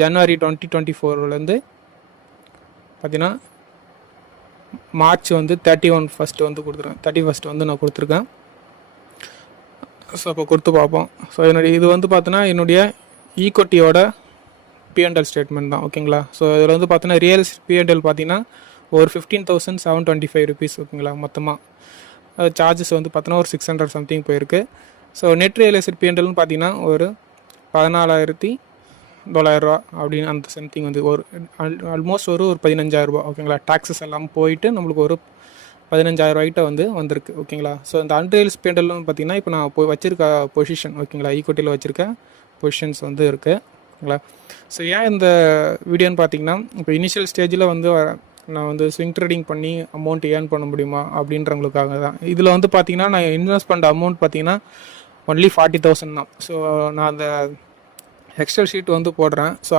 ஜனவரி 2024 பார்த்தீங்கன்னா மார்ச் வந்து 31 ஃபஸ்ட்டு வந்து கொடுத்துருக்கேன், 31 வந்து நான் கொடுத்துருக்கேன். ஸோ அப்போ கொடுத்து பார்ப்போம். ஸோ என்னுடைய இது வந்து பார்த்தீங்கன்னா என்னுடைய ஈக்விட்டியோட பிஎன்எல் ஸ்டேட்மெண்ட் தான். ஓகேங்களா. ஸோ இதில் வந்து பார்த்தீங்கன்னா ரியல் பிஎன்எல் பார்த்தீங்கன்னா ஒரு 15,725 ருபீஸ். ஓகேங்களா. மொத்தமாக சார்ஜஸ் வந்து பார்த்தீங்கன்னா ஒரு 600 சம்திங் போயிருக்கு. ஸோ நெட் ரியலைஸ்ட் பிஎன்எல்னு பார்த்தீங்கன்னா ஒரு 14,900 அப்படின்னு அந்த சம்திங் வந்து ஒரு ஆல்மோஸ்ட் ஒரு 15,000. ஓகேங்களா. டாக்ஸஸ் எல்லாம் போயிட்டு நம்மளுக்கு ஒரு 15,000 வந்து வந்திருக்கு. ஓகேங்களா. ஸோ இந்த அன்ரியலைஸ்ட் பிஎன்எல்னு பார்த்தீங்கன்னா இப்போ நான் வச்சிருக்க பொசிஷன். ஓகேங்களா. ஈக்விட்டியில் வச்சுருக்க பொசிஷன்ஸ் வந்து இருக்குது. ஓகேங்களா. ஸோ ஏன் இந்த வீடியோன்னு பார்த்தீங்கன்னா இப்போ இனிஷியல் ஸ்டேஜில் வந்து நான் வந்து ஸ்விங் ட்ரேடிங் பண்ணி அமௌண்ட் ஏர்ன் பண்ண முடியுமா அப்படின்றவங்களுக்காக தான். இதில் வந்து பார்த்தீங்கன்னா நான் இன்வெஸ்ட் பண்ணுற அமௌண்ட் பார்த்தீங்கன்னா ஒன்லி 40,000 தான். ஸோ நான் அந்த எக்ஸல் ஷீட் வந்து போடுறேன். ஸோ